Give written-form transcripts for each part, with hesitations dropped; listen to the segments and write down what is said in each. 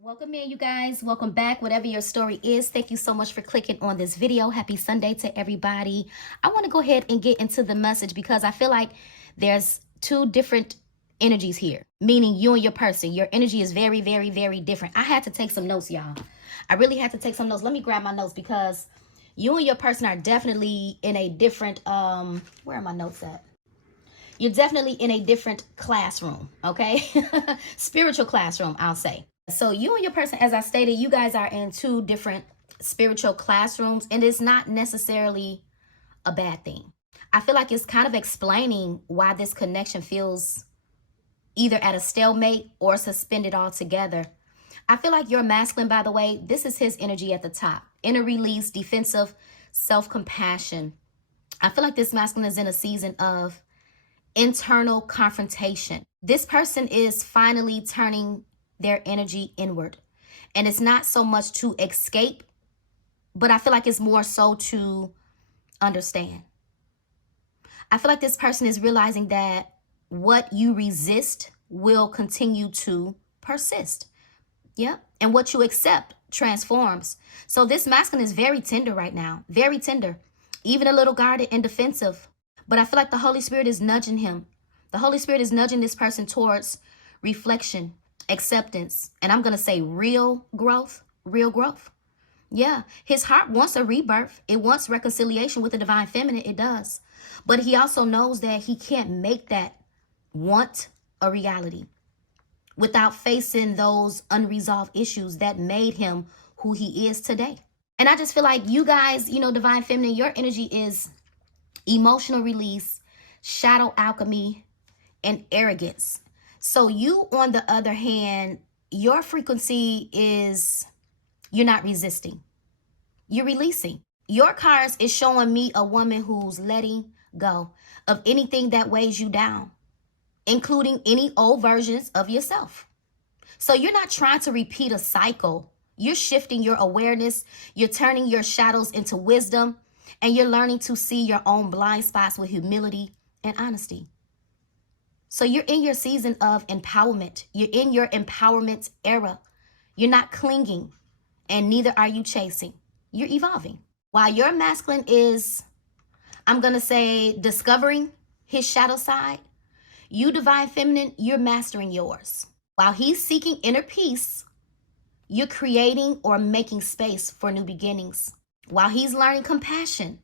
Welcome in, you guys. Welcome back. Whatever your story is, thank you so much for clicking on this video. Happy Sunday to everybody. I want to go ahead and get into the message because I feel like there's two different energies here, meaning you and your person. Your energy is very, very, very different. I had to take some notes, y'all. I really had to take some notes. Let me grab my notes because you and your person are definitely in a different, where are my notes at? You're definitely in a different classroom, okay? Spiritual classroom, I'll say. So you and your person, as I stated, you guys are in two different spiritual classrooms, and it's not necessarily a bad thing. I feel like it's kind of explaining why this connection feels either at a stalemate or suspended altogether. I feel like your masculine, by the way, this is his energy at the top. Inner release, defensive, self-compassion. I feel like this masculine is in a season of internal confrontation. This person is finally turning their energy inward. And it's not so much to escape, but I feel like it's more so to understand. I feel like this person is realizing that what you resist will continue to persist. Yeah. And what you accept transforms. So this masculine is very tender right now, very tender, even a little guarded and defensive. But I feel like the Holy Spirit is nudging him. The Holy Spirit is nudging this person towards reflection, acceptance, and I'm going to say real growth, real growth. Yeah, his heart wants a rebirth. It wants reconciliation with the divine feminine. It does. But he also knows that he can't make that want a reality without facing those unresolved issues that made him who he is today. And I just feel like you guys, divine feminine, your energy is emotional release, shadow alchemy, and arrogance. So you, on the other hand, your frequency is, you're not resisting. You're releasing. Your cards is showing me a woman who's letting go of anything that weighs you down, including any old versions of yourself. So you're not trying to repeat a cycle. You're shifting your awareness. You're turning your shadows into wisdom, and you're learning to see your own blind spots with humility and honesty. So you're in your season of empowerment. You're in your empowerment era. You're not clinging, and neither are you chasing. You're evolving. While your masculine is, I'm going to say, discovering his shadow side, you, divine feminine, you're mastering yours. While he's seeking inner peace, you're creating or making space for new beginnings. While he's learning compassion,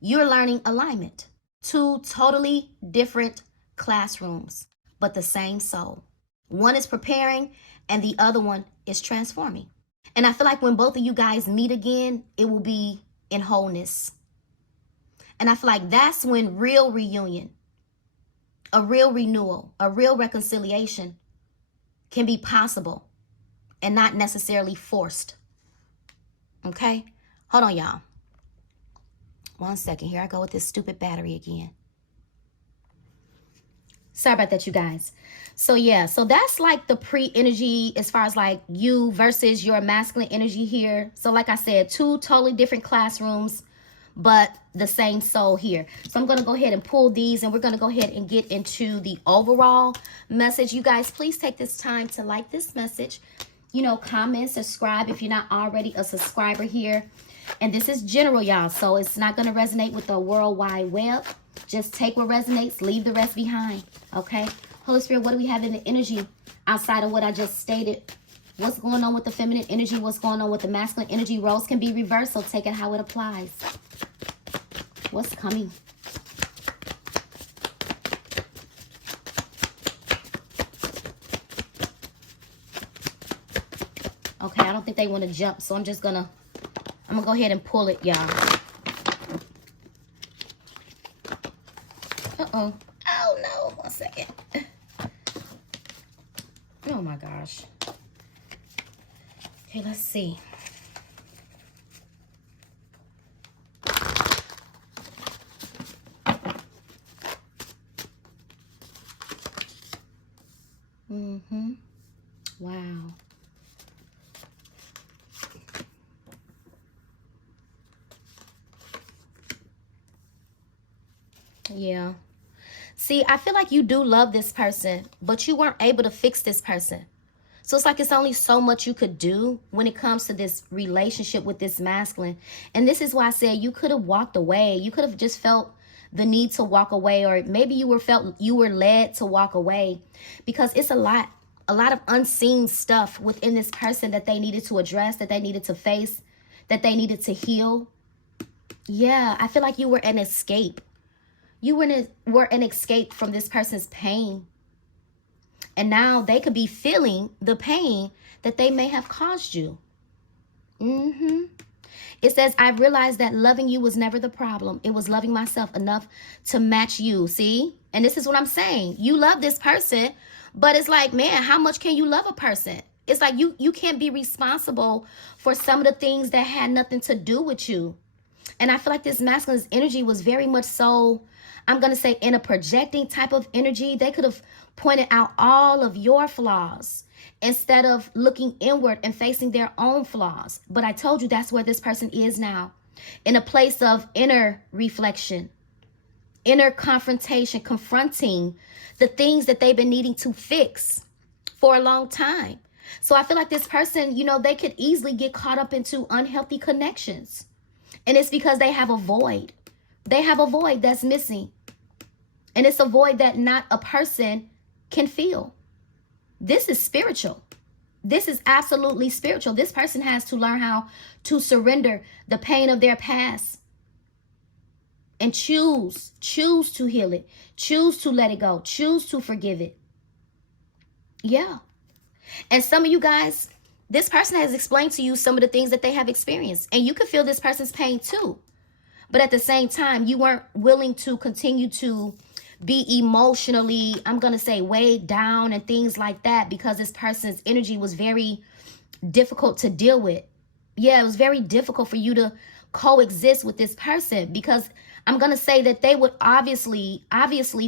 you're learning alignment. Two totally different classrooms, but the same soul. One is preparing and the other one is transforming. And I feel like when both of you guys meet again, it will be in wholeness. And I feel like that's when real reunion, a real renewal, a real reconciliation can be possible and not necessarily forced. Okay? Hold on, y'all. 1 second. Here I go with this stupid battery again. Sorry about that, you guys. So yeah, so that's like the pre-energy as far as like you versus your masculine energy here. So like I said, two totally different classrooms, but the same soul here. So I'm going to go ahead and pull these, and we're going to go ahead and get into the overall message. You guys, please take this time to like this message, comment, subscribe if you're not already a subscriber here. And this is general, y'all, so it's not going to resonate with the World Wide Web. Just take what resonates, leave the rest behind, okay? Holy Spirit, what do we have in the energy outside of what I just stated? What's going on with the feminine energy? What's going on with the masculine energy? Roles can be reversed, so take it how it applies. What's coming? Okay, I don't think they want to jump, so I'm going to go ahead and pull it, y'all. Uh-oh. Oh, no. 1 second. Oh, my gosh. Okay, let's see. Wow. Yeah. See, I feel like you do love this person, but you weren't able to fix this person. So it's like it's only so much you could do when it comes to this relationship with this masculine. And this is why I said you could have walked away. You could have just felt the need to walk away, or maybe you were led to walk away, because it's a lot of unseen stuff within this person that they needed to address, that they needed to face, that they needed to heal. Yeah, I feel like you were an escape. You were an escape from this person's pain. And now they could be feeling the pain that they may have caused you. It says, I realized that loving you was never the problem. It was loving myself enough to match you. See? And this is what I'm saying. You love this person, but it's like, man, how much can you love a person? It's like you can't be responsible for some of the things that had nothing to do with you. And I feel like this masculine's energy was very much so, I'm going to say, in a projecting type of energy. They could have pointed out all of your flaws instead of looking inward and facing their own flaws. But I told you that's where this person is now, in a place of inner reflection, inner confrontation, confronting the things that they've been needing to fix for a long time. So I feel like this person, you know, they could easily get caught up into unhealthy connections. And it's because they have a void. They have a void that's missing. And it's a void that not a person can feel. This is spiritual. This is absolutely spiritual. This person has to learn how to surrender the pain of their past and choose to heal it, choose to let it go, choose to forgive it. Yeah. And some of you guys, this person has explained to you some of the things that they have experienced, and you could feel this person's pain too. But at the same time, you weren't willing to continue to be emotionally, I'm going to say, weighed down and things like that, because this person's energy was very difficult to deal with. Yeah, it was very difficult for you to coexist with this person, because I'm going to say that they would obviously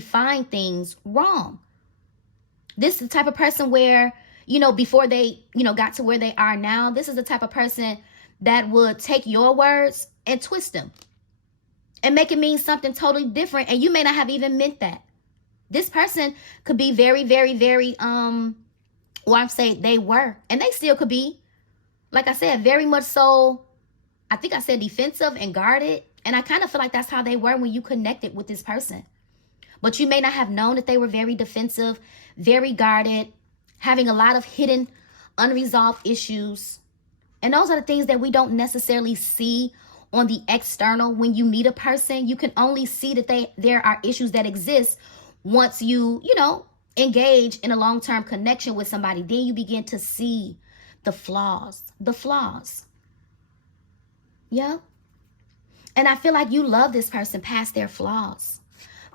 find things wrong. This is the type of person where, you know, before they, you know, got to where they are now, this is the type of person that would take your words and twist them and make it mean something totally different. And you may not have even meant that. This person could be very, very, very, well, I'm saying they were, and they still could be, like I said, very much so, I think I said defensive and guarded. And I kind of feel like that's how they were when you connected with this person. But you may not have known that they were very defensive, very guarded, having a lot of hidden, unresolved issues. And those are the things that we don't necessarily see on the external. When you meet a person, you can only see that there are issues that exist once you know, engage in a long-term connection with somebody. Then you begin to see the flaws. Yeah. And I feel like you love this person past their flaws.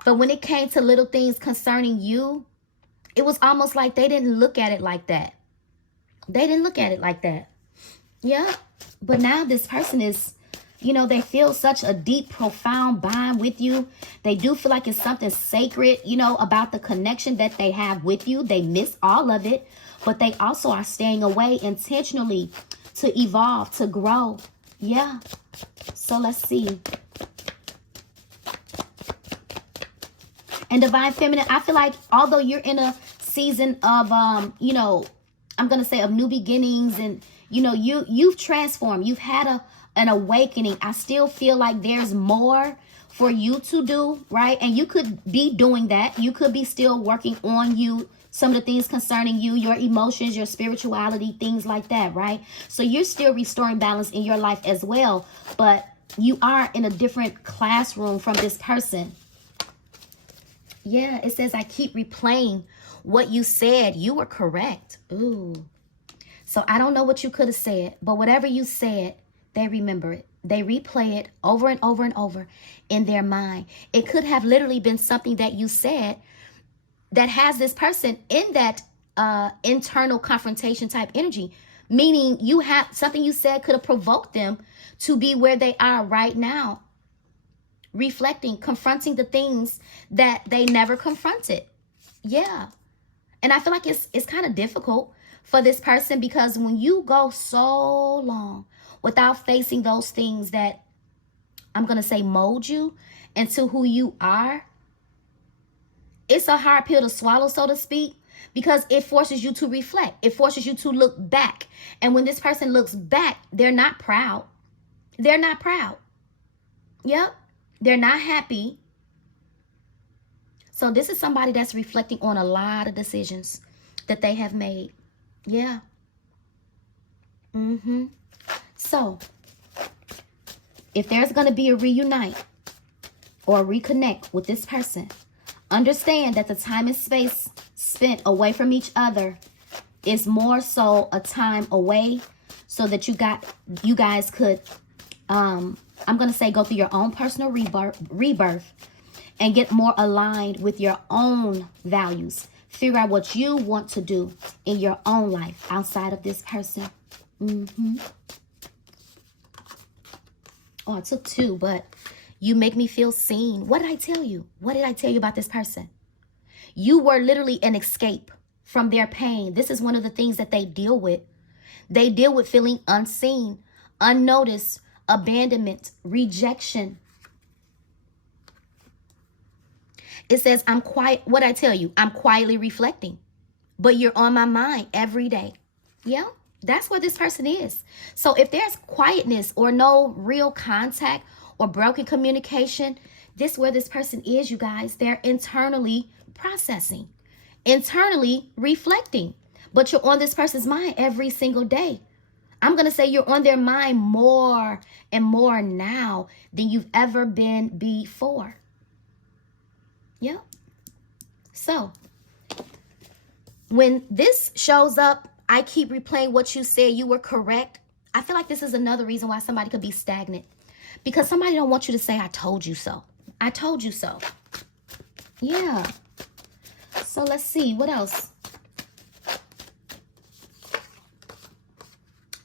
But when it came to little things concerning you, it was almost like they didn't look at it like that. They didn't look at it like that. Yeah. But now this person is, you know, they feel such a deep, profound bond with you. They do feel like it's something sacred, you know, about the connection that they have with you. They miss all of it, but they also are staying away intentionally to evolve, to grow. Yeah. So let's see. And Divine Feminine, I feel like although you're in a season of, you know, I'm going to say of new beginnings, and, you know, you've transformed, you've had an awakening. I still feel like there's more for you to do, right? And you could be doing that. You could be still working on you, some of the things concerning you, your emotions, your spirituality, things like that, right? So you're still restoring balance in your life as well, but you are in a different classroom from this person. Yeah, it says, I keep replaying what you said. You were correct. Ooh. So I don't know what you could have said, but whatever you said, they remember it. They replay it over and over and over in their mind. It could have literally been something that you said that has this person in that internal confrontation type energy, meaning you have something you said could have provoked them to be where they are right now, reflecting, confronting the things that they never confronted. Yeah. And I feel like it's kind of difficult for this person, because when you go so long without facing those things that, I'm going to say, mold you into who you are, it's a hard pill to swallow, so to speak, because it forces you to reflect. It forces you to look back. And when this person looks back, they're not proud. They're not proud. Yep. They're not happy. So this is somebody that's reflecting on a lot of decisions that they have made. Yeah. So if there's going to be a reunite or a reconnect with this person, understand that the time and space spent away from each other is more so a time away so that you guys could, I'm going to say, go through your own personal rebirth and get more aligned with your own values. Figure out what you want to do in your own life outside of this person. Oh, I took two, but you make me feel seen. What did I tell you? What did I tell you about this person? You were literally an escape from their pain. This is one of the things that they deal with. They deal with feeling unseen, unnoticed, abandonment, rejection. It says, I'm quiet. What I tell you, I'm quietly reflecting, but you're on my mind every day. Yeah, that's where this person is. So if there's quietness or no real contact or broken communication, this is where this person is, you guys. They're internally processing, internally reflecting, but you're on this person's mind every single day. I'm going to say you're on their mind more and more now than you've ever been before. Yeah. So when this shows up, I keep replaying what you said. You were correct. I feel like this is another reason why somebody could be stagnant, because somebody don't want you to say, I told you so. I told you so. Yeah. So let's see. What else?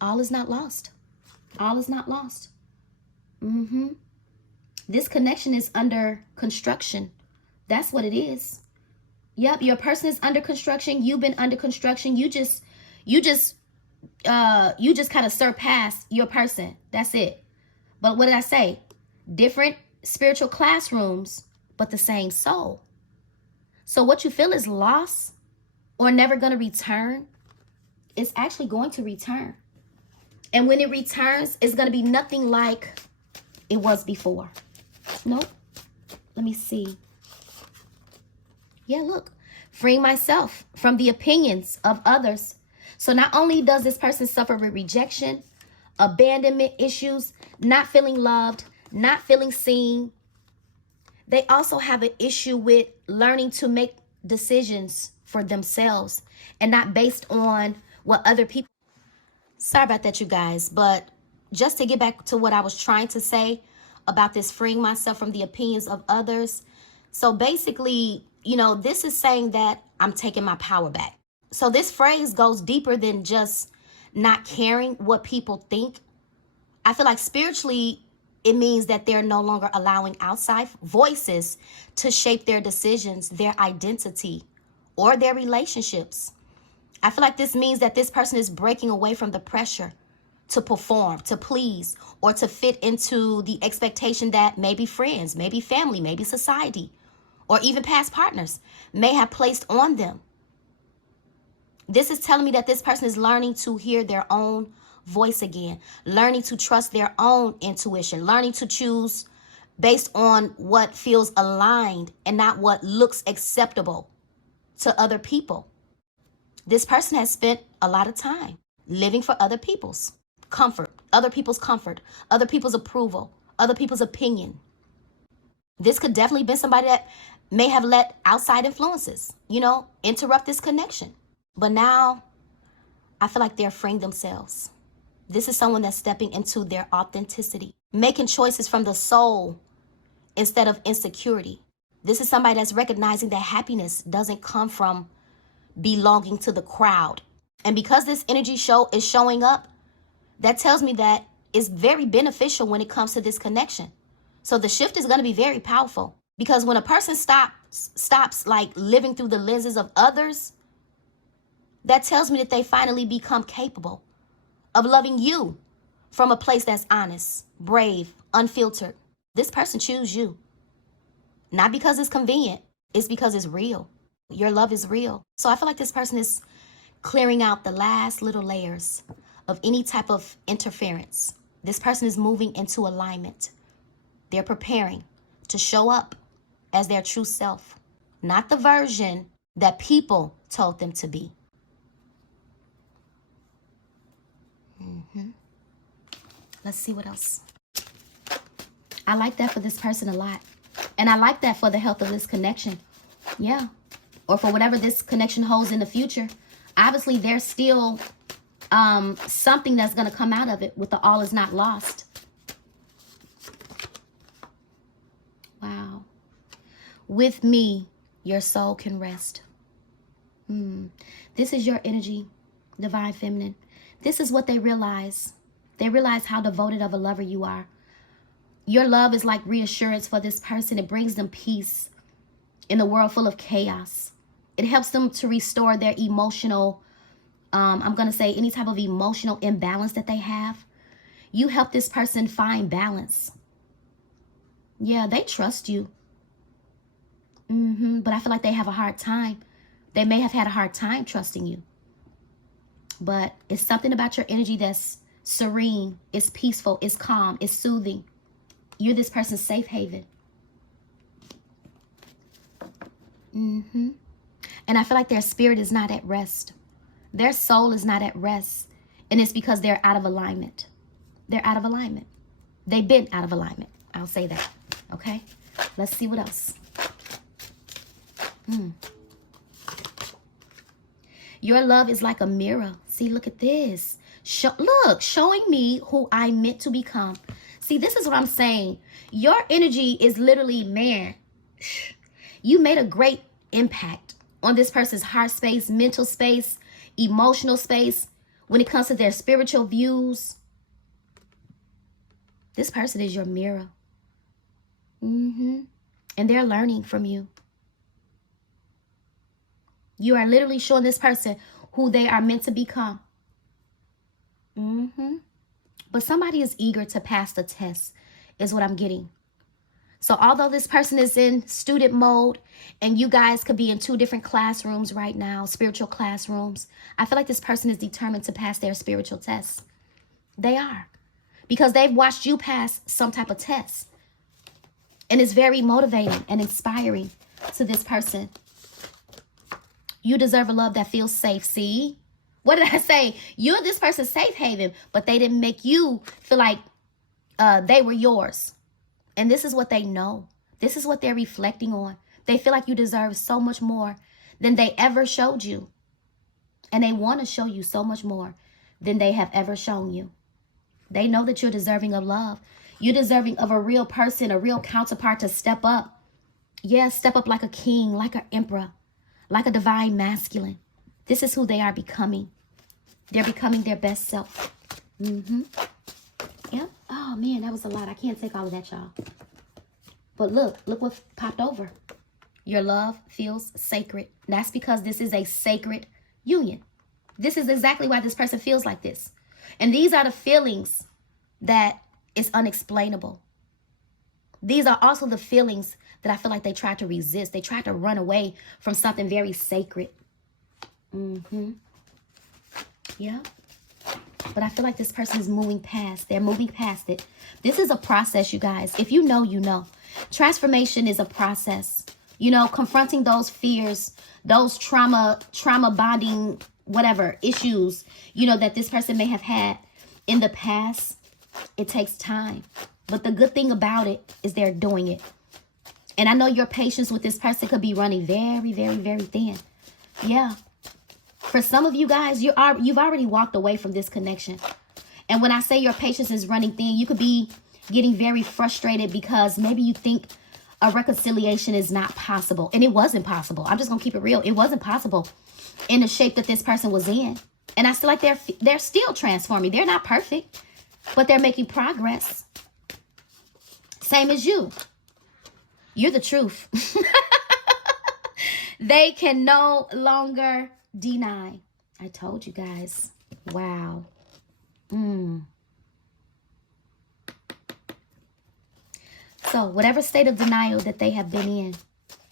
All is not lost. All is not lost. This connection is under construction. That's what it is. Yep, your person is under construction. You've been under construction. You just kind of surpassed your person. That's it. But what did I say? Different spiritual classrooms, but the same soul. So what you feel is lost or never going to return, it's actually going to return. And when it returns, it's going to be nothing like it was before. Nope. Let me see. Yeah, look. Freeing myself from the opinions of others. So not only does this person suffer with rejection, abandonment issues, not feeling loved, not feeling seen, they also have an issue with learning to make decisions for themselves and not based on what other people. Sorry about that, you guys, but just to get back to what I was trying to say about this freeing myself from the opinions of others. So basically, you know, this is saying that I'm taking my power back. So this phrase goes deeper than just not caring what people think. I feel like spiritually, it means that they're no longer allowing outside voices to shape their decisions, their identity, or their relationships. I feel like this means that this person is breaking away from the pressure to perform, to please, or to fit into the expectation that maybe friends, maybe family, maybe society, or even past partners may have placed on them. This is telling me that this person is learning to hear their own voice again, learning to trust their own intuition, learning to choose based on what feels aligned and not what looks acceptable to other people. This person has spent a lot of time living for other people's comfort, other people's approval, other people's opinion. This could definitely be somebody that may have let outside influences, you know, interrupt this connection. But now I feel like they're freeing themselves. This is someone that's stepping into their authenticity, making choices from the soul instead of insecurity. This is somebody that's recognizing that happiness doesn't come from belonging to the crowd. And because this energy is showing up, that tells me that it's very beneficial when it comes to this connection. So the shift is going to be very powerful, because when a person stops like living through the lenses of others, that tells me that they finally become capable of loving you from a place that's honest, brave, unfiltered. This person chooses you. Not because it's convenient, it's because it's real. Your love is real. So I feel like this person is clearing out the last little layers of any type of interference. This person is moving into alignment. They're preparing to show up as their true self, not the version that people told them to be. Let's see what else. I like that for this person a lot. And I like that for the health of this connection. Yeah. Or for whatever this connection holds in the future. Obviously, there's still something that's going to come out of it with the all is not lost. Wow. With me, your soul can rest. This is your energy, divine feminine. This is what they realize. They realize how devoted of a lover you are. Your love is like reassurance for this person. It brings them peace in a world full of chaos. It helps them to restore their emotional, I'm going to say any type of emotional imbalance that they have. You help this person find balance. Yeah, they trust you. But I feel like they have a hard time. They may have had a hard time trusting you. But it's something about your energy that's serene, it's peaceful, it's calm, it's soothing. You're this person's safe haven. And I feel like their spirit is not at rest. Their soul is not at rest. And it's because they're out of alignment. They're out of alignment. They've been out of alignment. I'll say that. Okay? Let's see what else. Your love is like a mirror. See, look at this. Look, showing me who I'm meant to become. See, this is what I'm saying. Your energy is literally, man, you made a great impact on this person's heart space, mental space, emotional space, when it comes to their spiritual views. This person is your mirror. And they're learning from you. You are literally showing this person who they are meant to become. But somebody is eager to pass the test, is what I'm getting. So although this person is in student mode and you guys could be in two different classrooms right now, spiritual classrooms, I feel like this person is determined to pass their spiritual test. They are. Because they've watched you pass some type of test. And it's very motivating and inspiring to this person. You deserve a love that feels safe. See? What did I say? You're this person's safe haven, but they didn't make you feel like they were yours. And this is what they know. This is what they're reflecting on. They feel like you deserve so much more than they ever showed you. And they want to show you so much more than they have ever shown you. They know that you're deserving of love. You're deserving of a real person, a real counterpart to step up. Yeah, step up like a king, like an emperor, like a divine masculine. This is who they are becoming. They're becoming their best self. Yep. Oh, man, that was a lot. I can't take all of that, y'all. But look what popped over. Your love feels sacred. That's because this is a sacred union. This is exactly why this person feels like this. And these are the feelings that is unexplainable. These are also the feelings that I feel like they tried to resist. They tried to run away from something very sacred. Yeah. But I feel like this person is moving past. They're moving past it. This is a process, you guys. If you know, you know. Transformation is a process. You know, confronting those fears, those trauma bonding, whatever, issues, you know, that this person may have had in the past. It takes time. But the good thing about it is they're doing it. And I know your patience with this person could be running very, very, very thin. Yeah. For some of you guys, you've already walked away from this connection. And when I say your patience is running thin, you could be getting very frustrated because maybe you think a reconciliation is not possible. And it wasn't possible. I'm just going to keep it real. It wasn't possible in the shape that this person was in. And I feel like they're still transforming. They're not perfect, but they're making progress. Same as you. You're the truth. They can no longer deny. I told you guys. Wow. So whatever state of denial that they have been in,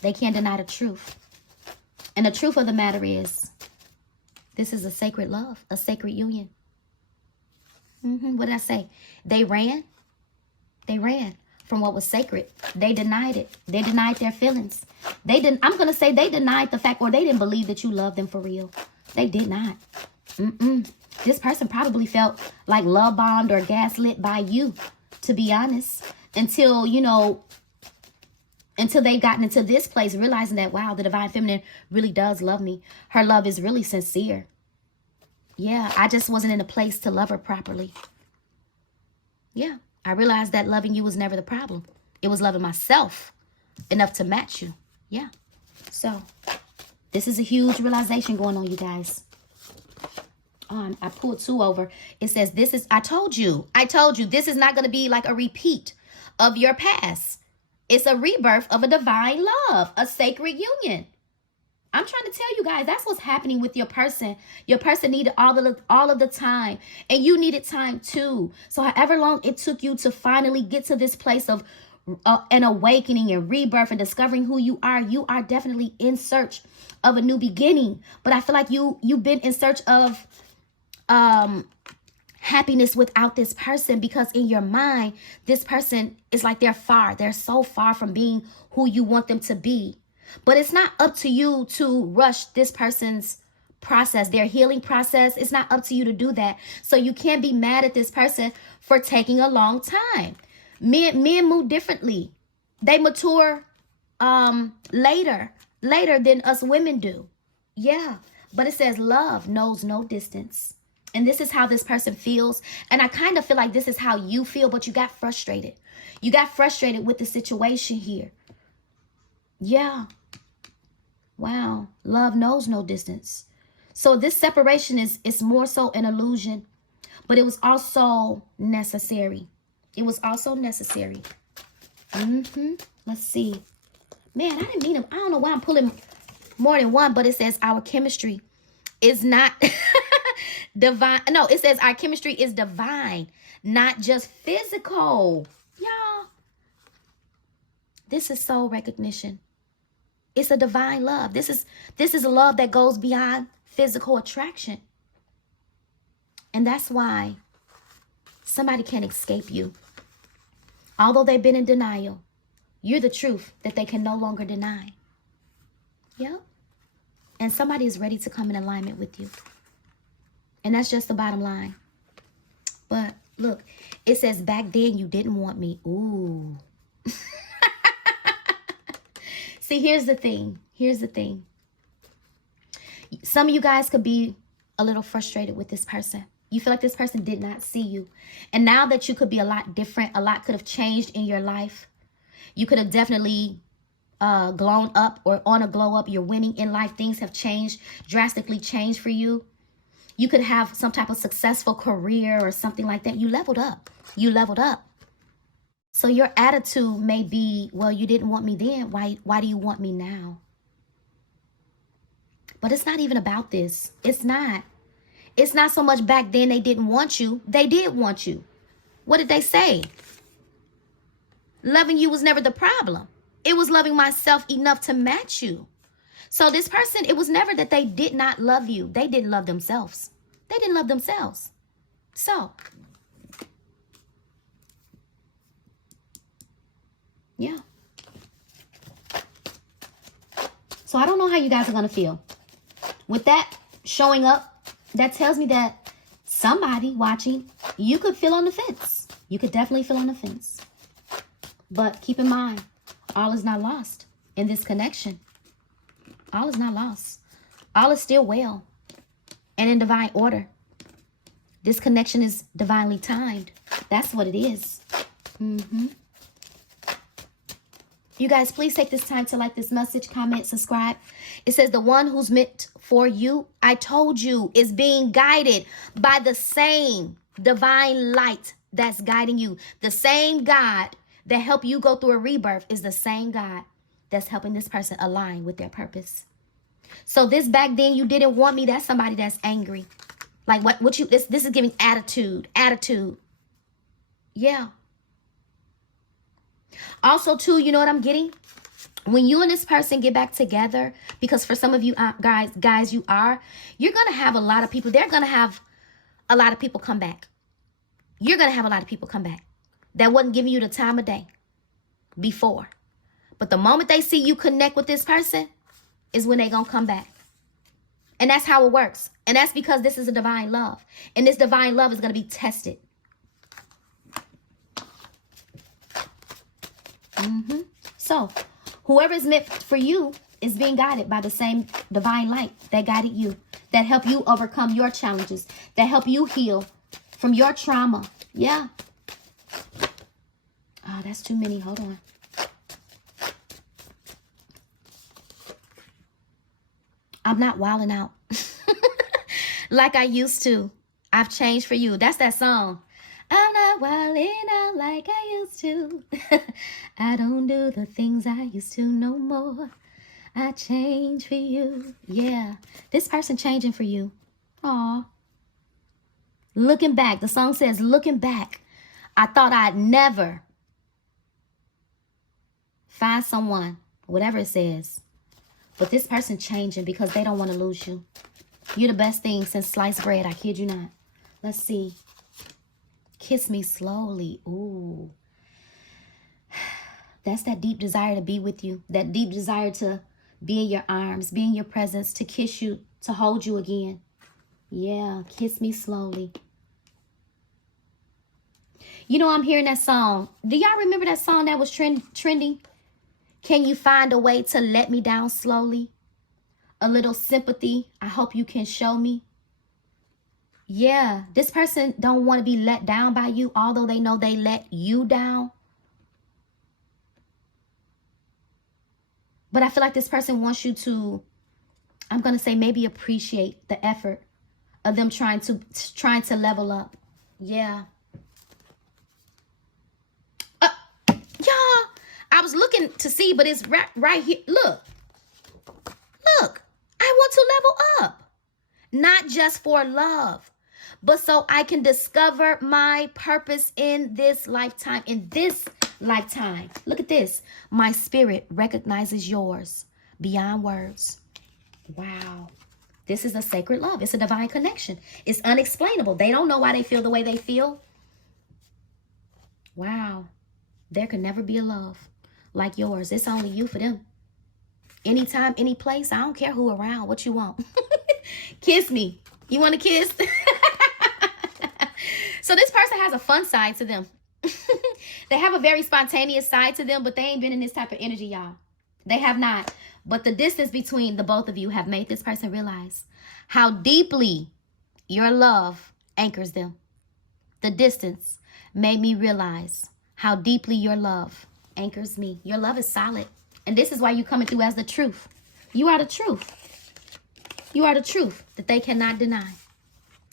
they can't deny the truth. And the truth of the matter is, this is a sacred love, a sacred union. What did I say? They ran from what was sacred. They denied it. They denied their feelings. I'm going to say they denied the fact, or they didn't believe that you loved them for real. They did not. This person probably felt like love bombed or gaslit by you, to be honest, until, you know, until they've gotten into this place, realizing that, wow, the divine feminine really does love me. Her love is really sincere. Yeah, I just wasn't in a place to love her properly. Yeah, I realized that loving you was never the problem. It was loving myself enough to match you. Yeah. So this is a huge realization going on, you guys. I pulled 2 over. It says, I told you, this is not going to be like a repeat of your past. It's a rebirth of a divine love, a sacred union. I'm trying to tell you guys, that's what's happening with your person. Your person needed all of the time, and you needed time too. So however long it took you to finally get to this place of an awakening and rebirth and discovering who you are definitely in search of a new beginning. But I feel like you've been in search of happiness without this person, because in your mind, this person is like they're so far from being who you want them to be. But it's not up to you to rush this person's process, their healing process. It's not up to you to do that. So you can't be mad at this person for taking a long time. Men move differently. They mature later than us women do. Yeah. But it says love knows no distance. And this is how this person feels. And I kind of feel like this is how you feel, but you got frustrated. You got frustrated with the situation here. Yeah. Wow. Love knows no distance. So this separation is more so an illusion, but it was also necessary. It was also necessary. Let's see. Man, I didn't mean to. I don't know why I'm pulling more than one, but it says our chemistry is not divine. No, it says our chemistry is divine, not just physical. Y'all, this is soul recognition. It's a divine love. This is a love that goes beyond physical attraction. And that's why somebody can't escape you. Although they've been in denial, you're the truth that they can no longer deny. Yep. And somebody is ready to come in alignment with you. And that's just the bottom line. But look, it says back then you didn't want me. Ooh. See, here's the thing. Here's the thing. Some of you guys could be a little frustrated with this person. You feel like this person did not see you. And now that you could be a lot different, a lot could have changed in your life. You could have definitely glown up or on a glow up. You're winning in life. Things have changed, drastically changed for you. You could have some type of successful career or something like that. You leveled up. You leveled up. So your attitude may be, well, you didn't want me then. Why do you want me now? But it's not even about this. It's not. It's not so much back then they didn't want you. They did want you. What did they say? Loving you was never the problem. It was loving myself enough to match you. So this person, it was never that they did not love you. They didn't love themselves. They didn't love themselves. So, yeah. So I don't know how you guys are going to feel. With that showing up, that tells me that somebody watching, you could feel on the fence. You could definitely feel on the fence. But keep in mind, all is not lost in this connection. All is not lost. All is still well and in divine order. This connection is divinely timed. That's what it is. You guys, please take this time to like this message, comment, subscribe. It says the one who's meant for you, I told you, is being guided by the same divine light that's guiding you. The same God that helped you go through a rebirth is the same God that's helping this person align with their purpose. So this back then you didn't want me, that's somebody that's angry. Like what you, this is giving attitude. Yeah. Also, too, you know what I'm getting? when you and this person get back together, because for some of you guys, you're going to have a lot of people. They're going to have a lot of people come back. You're going to have a lot of people come back that wasn't giving you the time of day before. But the moment they see you connect with this person is when they're going to come back. And that's how it works. And that's because this is a divine love. And this divine love is going to be tested. So, whoever is meant for you is being guided by the same divine light that guided you, that help you overcome your challenges, that help you heal from your trauma. Yeah. Oh, that's too many. Hold on. I'm not wilding out like I used to. I've changed for you. That's that song. I'm not wilding out like I used to. I don't do the things I used to no more. I change for you. Yeah. This person changing for you. Aw. Looking back. The song says, looking back, I thought I'd never find someone, whatever it says. But this person changing because they don't want to lose you. You're the best thing since sliced bread. I kid you not. Let's see. Kiss me slowly. Ooh. That's that deep desire to be with you. That deep desire to be in your arms, be in your presence, to kiss you, to hold you again. Yeah, kiss me slowly. You know, I'm hearing that song. Do y'all remember that song that was trending? Can you find a way to let me down slowly? A little sympathy, I hope you can show me. Yeah, this person don't want to be let down by you, although they know they let you down. But I feel like this person wants you to, I'm going to say, maybe appreciate the effort of them trying to level up. Yeah. Y'all, I was looking to see, but it's right here. Look, I want to level up, not just for love, but so I can discover my purpose in this lifetime. Look at this. My spirit recognizes yours beyond words. Wow. This is a sacred love. It's a divine connection. It's unexplainable. They don't know why they feel the way they feel. Wow. There can never be a love like yours. It's only you for them. Anytime, any place. I don't care who around. What you want. Kiss me. You want to kiss? So this person has a fun side to them. They have a very spontaneous side to them, but they ain't been in this type of energy, y'all. They have not. But the distance between the both of you have made this person realize how deeply your love anchors them. The distance made me realize how deeply your love anchors me. Your love is solid. And this is why you're coming through as the truth. You are the truth. You are the truth that they cannot deny.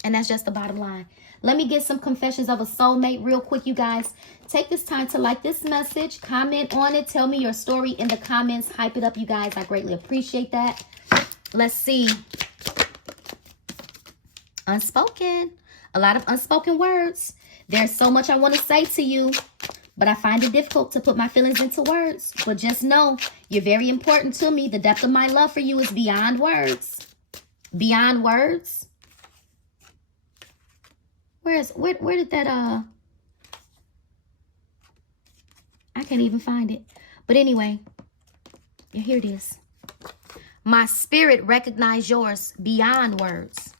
And that's just the bottom line. Let me get some confessions of a soulmate real quick, you guys. Take this time to like this message, comment on it, tell me your story in the comments, hype it up, you guys. I greatly appreciate that. Let's see. Unspoken. A lot of unspoken words. There's so much I want to say to you, but I find it difficult to put my feelings into words. But just know, you're very important to me. The depth of my love for you is beyond words. Beyond words. Where did that, I can't even find it. But anyway, here it is. My spirit recognized yours beyond words.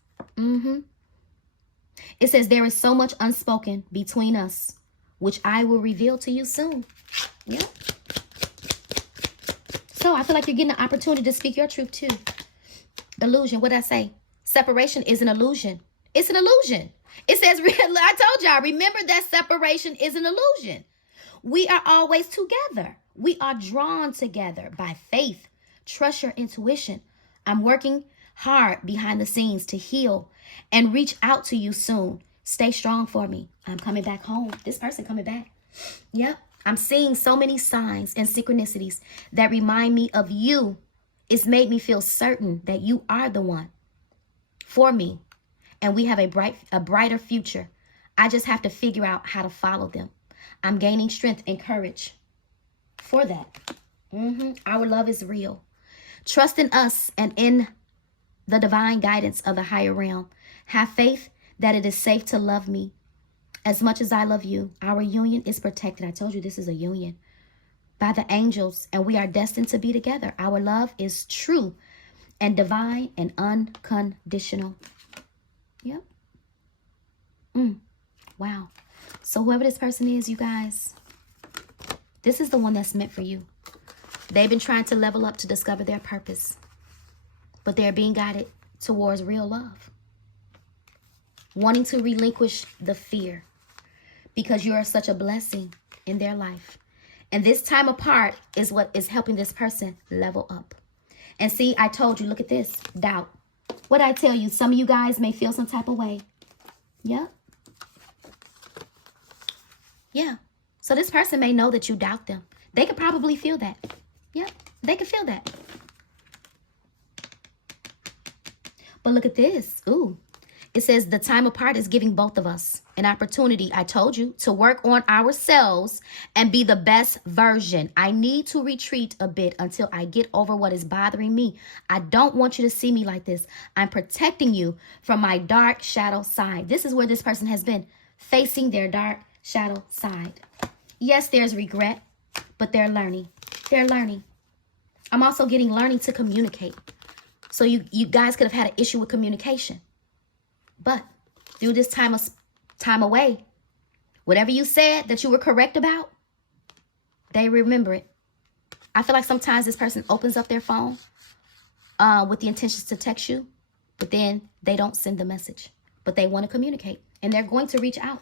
It says there is so much unspoken between us, which I will reveal to you soon. Yeah. So I feel like you're getting an opportunity to speak your truth too. Illusion. What did I say? Separation is an illusion. It's an illusion. It says, I told y'all, remember that separation is an illusion. We are always together. We are drawn together by faith. Trust your intuition. I'm working hard behind the scenes to heal and reach out to you soon. Stay strong for me. I'm coming back home. This person coming back. Yep. I'm seeing so many signs and synchronicities that remind me of you. It's made me feel certain that you are the one for me. And we have a brighter future. I just have to figure out how to follow them. I'm gaining strength and courage for that. Our love is real. Trust in us and in the divine guidance of the higher realm. Have faith that it is safe to love me as much as I love you. Our union is protected. I told you this is a union by the angels, and we are destined to be together. Our love is true and divine and unconditional. Yep. Wow. So whoever this person is, you guys, this is the one that's meant for you. They've been trying to level up to discover their purpose, but they're being guided towards real love. Wanting to relinquish the fear because you are such a blessing in their life. And this time apart is what is helping this person level up. And see, I told you, look at this, doubt. What I tell you, some of you guys may feel some type of way. Yeah. Yeah. So this person may know that you doubt them. They could probably feel that. Yeah, they could feel that. But look at this. Ooh. It says the time apart is giving both of us an opportunity, I told you, to work on ourselves and be the best version. I need to retreat a bit until I get over what is bothering me. I don't want you to see me like this. I'm protecting you from my dark shadow side. This is where this person has been, facing their dark shadow side. Yes, there's regret, but they're learning. They're learning. I'm also getting learning to communicate. So you guys could have had an issue with communication. But through this time away, whatever you said that you were correct about, they remember it. I feel like sometimes this person opens up their phone with the intentions to text you, but then they don't send the message. But they want to communicate, and they're going to reach out.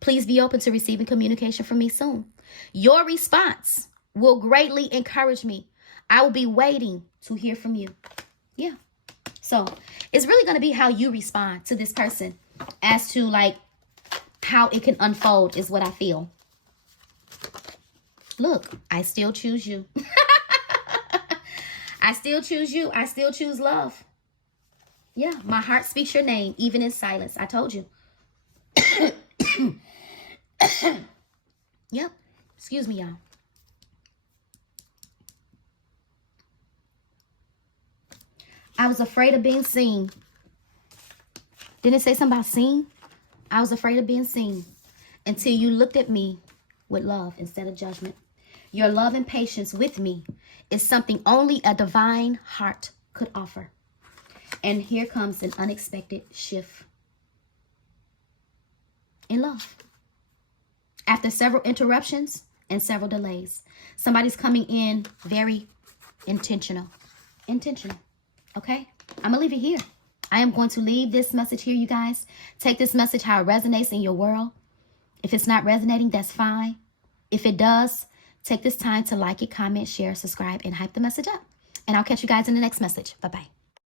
Please be open to receiving communication from me soon. Your response will greatly encourage me. I will be waiting to hear from you. Yeah. So it's really going to be how you respond to this person as to like how it can unfold is what I feel. Look, I still choose you. I still choose you. I still choose love. Yeah, my heart speaks your name, even in silence. I told you. Yep. Excuse me, y'all. I was afraid of being seen. Didn't it say something about seen? I was afraid of being seen until you looked at me with love instead of judgment. Your love and patience with me is something only a divine heart could offer. And here comes an unexpected shift in love. After several interruptions and several delays, somebody's coming in very intentional. Intentional. Okay? I'm going to leave it here. I am going to leave this message here, you guys. Take this message how it resonates in your world. If it's not resonating, that's fine. If it does, take this time to like it, comment, share, subscribe, and hype the message up. And I'll catch you guys in the next message. Bye-bye.